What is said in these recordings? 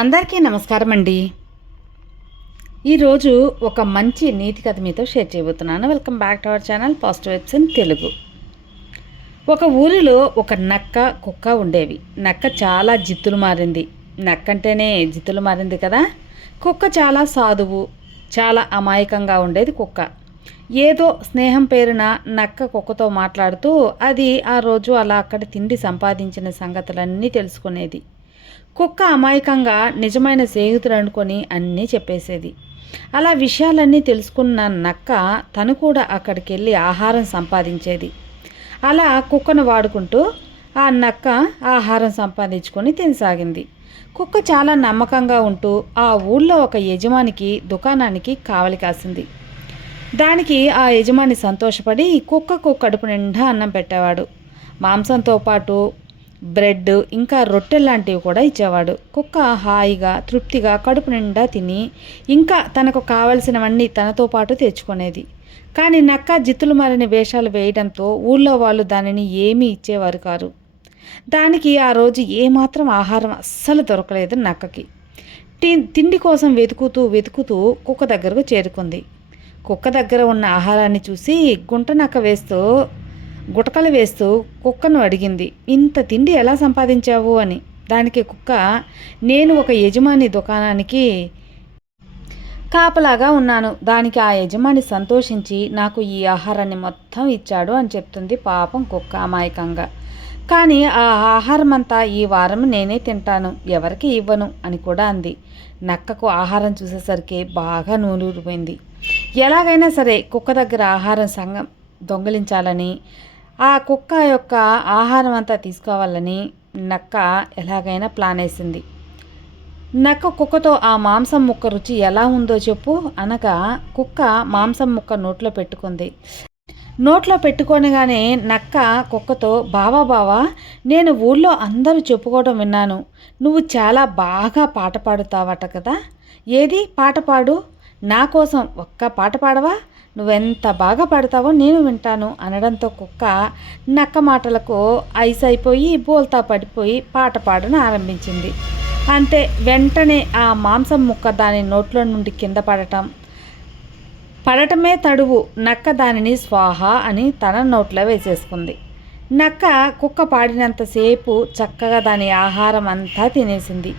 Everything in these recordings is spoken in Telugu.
అందరికీ నమస్కారం అండి. ఈరోజు ఒక మంచి నీతి కథ మీతో షేర్ చేయబోతున్నాను. Welcome back to our channel positive vibes in Telugu. ఒక ఊరిలో ఒక నక్క కుక్క ఉండేవి. నక్క చాలా జిత్తులు మారింది. నక్క అంటేనే జిత్తులు మారింది కదా. కుక్క చాలా సాధువు, చాలా అమాయకంగా ఉండేది కుక్క. ఏదో స్నేహం పేరున నక్క కుక్కతో మాట్లాడుతూ అది ఆ రోజు అలా అక్కడ తిండి సంపాదించిన సంగతులన్నీ తెలుసుకునేది. కుక్క అమాయకంగా నిజమైన స్నేహితుడు అనుకొని అన్నీ చెప్పేసేది. అలా విషయాలన్నీ తెలుసుకున్న నక్క తను కూడా అక్కడికి వెళ్ళి ఆహారం సంపాదించేది. అలా కుక్కను వాడుకుంటూ ఆ నక్క ఆహారం సంపాదించుకొని తినసాగింది. కుక్క చాలా నమ్మకంగా ఉంటూ ఆ ఊళ్ళో ఒక యజమానికి దుకాణానికి కావలి కాసింది. దానికి ఆ యజమాని సంతోషపడి కుక్కకు కడుపు నిండా అన్నం పెట్టేవాడు. మాంసంతో పాటు బ్రెడ్ ఇంకా రొట్టెలు లాంటివి కూడా ఇచ్చేవాడు. కుక్క హాయిగా తృప్తిగా కడుపు నిండా తిని ఇంకా తనకు కావలసినవన్నీ తనతో పాటు తెచ్చుకునేది. కానీ నక్క జిత్తులు మారిన వేషాలు వేయడంతో ఊళ్ళో వాళ్ళు దానిని ఏమీ ఇచ్చేవారు కారు. దానికి ఆ రోజు ఏమాత్రం ఆహారం అస్సలు దొరకలేదు. నక్కకి తిండి కోసం వెతుకుతూ కుక్క దగ్గరకు చేరుకుంది. కుక్క దగ్గర ఉన్న ఆహారాన్ని చూసి గుటకలు వేస్తూ కుక్కను అడిగింది, ఇంత తిండి ఎలా సంపాదించావు అని. దానికి కుక్క, నేను ఒక యజమాని దుకాణానికి కాపలాగా ఉన్నాను. దానికి ఆ యజమాని సంతోషించి నాకు ఈ ఆహారాన్ని మొత్తం ఇచ్చాడు అని చెప్తుంది. పాపం కుక్క అమాయకంగా. కానీ ఆ ఆహారం అంతా ఈ వారం నేనే తింటాను, ఎవరికి ఇవ్వను అని కూడా అంది. నక్కకు ఆహారం చూసేసరికి బాగా నూనూరిపోయింది. ఎలాగైనా సరే కుక్క దగ్గర ఆహారం దొంగిలించాలని, ఆ కుక్క యొక్క ఆహారం అంతా తీసుకోవాలని నక్క ఎలాగైనా ప్లాన్ వేసింది. నక్క కుక్కతో ఆ మాంసం ముక్క రుచి ఎలా ఉందో చెప్పు అనగా కుక్క మాంసం ముక్క నోట్లో పెట్టుకుంది. నోట్లో పెట్టుకోనగానే నక్క కుక్కతో, బావా నేను ఊళ్ళో అందరూ చెప్పుకోవడం విన్నాను, నువ్వు చాలా బాగా పాట పాడుతావట కదా. ఏది పాట పాడు, నా కోసం ఒక్క పాట పాడవా, నువ్వెంత బాగా పాడతావో నేను వింటాను అనడంతో కుక్క నక్క మాటలకు ఐస్ అయిపోయి బోల్తా పడిపోయి పాట పాడను ఆరంభించింది. అంతే, వెంటనే ఆ మాంసం ముక్క దాని నోట్లో నుండి కింద పడటమే తడువు నక్క దానిని స్వాహ అని తన నోట్లో వేసేసుకుంది. నక్క కుక్క పాడినంతసేపు చక్కగా దాని ఆహారం అంతా తినేసింది.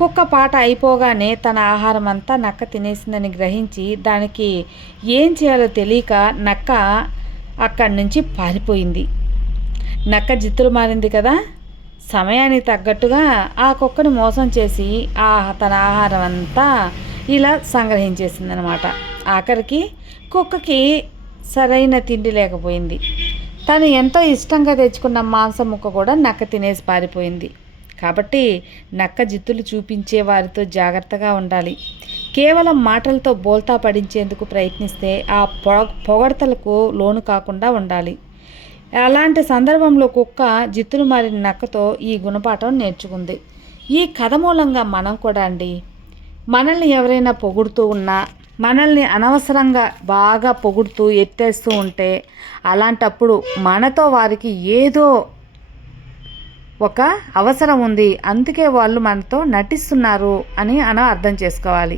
కుక్క పాట అయిపోగానే తన ఆహారం అంతా నక్క తినేసిందని గ్రహించి దానికి ఏం చేయాలో తెలియక నక్క అక్కడి నుంచి పారిపోయింది. నక్క జిత్తులు మారింది కదా. సమయానికి తగ్గట్టుగా ఆ కుక్కను మోసం చేసి తన ఆహారం అంతా ఇలా సంగ్రహించేసిందనమాట. ఆఖరికి కుక్కకి సరైన తిండి లేకపోయింది. తను ఎంతో ఇష్టంగా తెచ్చుకున్న మాంసం ముక్క కూడా నక్క తినేసి పారిపోయింది. కాబట్టి నక్క జిత్తులు చూపించే వారితో జాగ్రత్తగా ఉండాలి. కేవలం మాటలతో బోల్తా పడించేందుకు ప్రయత్నిస్తే ఆ పొగడతలకు లోను కాకుండా ఉండాలి. అలాంటి సందర్భంలో కుక్క జిత్తులు మారిన నక్కతో ఈ గుణపాఠం నేర్చుకుంది. ఈ కథ మూలంగా మనం కూడా అండి, మనల్ని ఎవరైనా పొగుడుతూ ఉన్నా, మనల్ని అనవసరంగా బాగా పొగుడుతూ ఎత్తేస్తూ ఉంటే అలాంటప్పుడు మనతో వారికి ఏదో ఒక అవసరం ఉంది, అందుకే వాళ్ళు మనతో నటిస్తున్నారు అని అర్థం చేసుకోవాలి.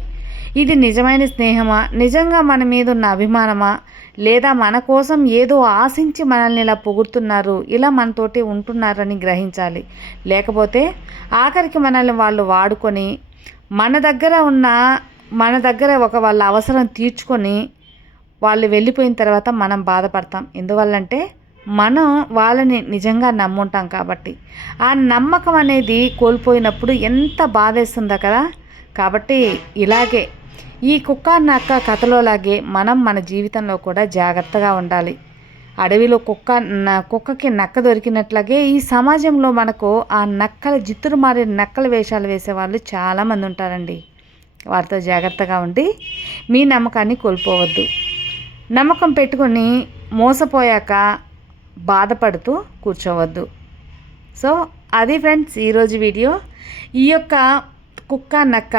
ఇది నిజమైన స్నేహమా, నిజంగా మన మీద ఉన్న అభిమానమా, లేదా మన కోసం ఏదో ఆశించి మనల్ని ఇలా పొగుడుతున్నారు, ఇలా మనతోటి ఉంటున్నారని గ్రహించాలి. లేకపోతే ఆఖరికి మనల్ని వాళ్ళు వాడుకొని మన దగ్గర వాళ్ళ అవసరం తీర్చుకొని వాళ్ళు వెళ్ళిపోయిన తర్వాత మనం బాధపడతాం. ఎందువల్లంటే మనం వాళ్ళని నిజంగా నమ్ముంటాం కాబట్టి. ఆ నమ్మకం అనేది కోల్పోయినప్పుడు ఎంత బాధేస్తుందో కదా. కాబట్టి ఇలాగే ఈ కుక్క నక్క కథలోలాగే మనం మన జీవితంలో కూడా జాగ్రత్తగా ఉండాలి. అడవిలో కుక్కకి నక్క దొరికినట్లాగే ఈ సమాజంలో మనకు ఆ జిత్తులు మారిన నక్కల వేషాలు వేసేవాళ్ళు చాలామంది ఉంటారండి. వారితో జాగ్రత్తగా ఉండి మీ నమ్మకాన్ని కోల్పోవద్దు. నమ్మకం పెట్టుకొని మోసపోయాక బాధపడుతూ కూర్చోవద్దు. సో అది ఫ్రెండ్స్ ఈరోజు వీడియో. ఈ యొక్క కుక్క నక్క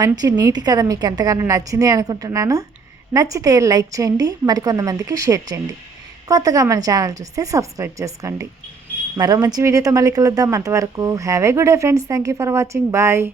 మంచి నీతి కథ మీకు ఎంతగానో నచ్చింది అనుకుంటున్నాను. నచ్చితే లైక్ చేయండి, మరికొంతమందికి షేర్ చేయండి. కొత్తగా మన ఛానల్ చూస్తే సబ్స్క్రైబ్ చేసుకోండి. మరో మంచి వీడియోతో మళ్ళీ కలుద్దాం. అంతవరకు have a good day friends. Thank you for watching. Bye.